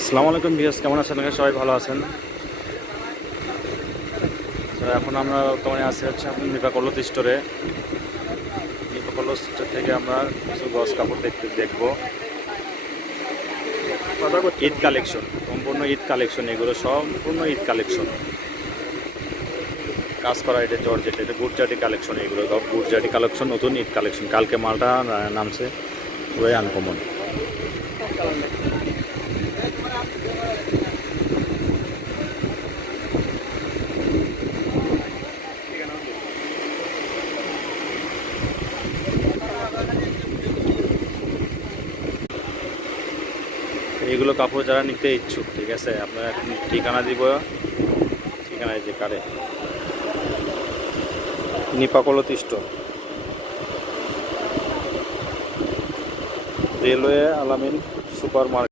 আসসালামু আলাইকুম ভিউয়ার্স, কেমন আছেন? সবাই ভালো আছেন। তো এখন আমরা বর্তমানে আছি হচ্ছে নিপা কলথ স্টোরে। নিপা কলথ স্টোর থেকে আমরা কিছু গস কাপড় দেখবো। ঈদ কালেকশন, সম্পূর্ণ ঈদ কালেকশন, এগুলো সম্পূর্ণ ঈদ কালেকশন। কাজ করা এটা জর্জেট, এটা গুজরাটি কালেকশন, এগুলো সব গুজরাটি কালেকশন, নতুন ঈদ কালেকশন। কালকে মালটা নামছে, পুরাই আনকমন। এইগুলো কাপড় যারা নিতে ইচ্ছুক, ঠিক আছে, আপনারা এখন ঠিকানা দিব। ঠিকানায় যে কারে নিপা কলথ স্টোর, রেলওয়ে আলামিন সুপার মার্কেট।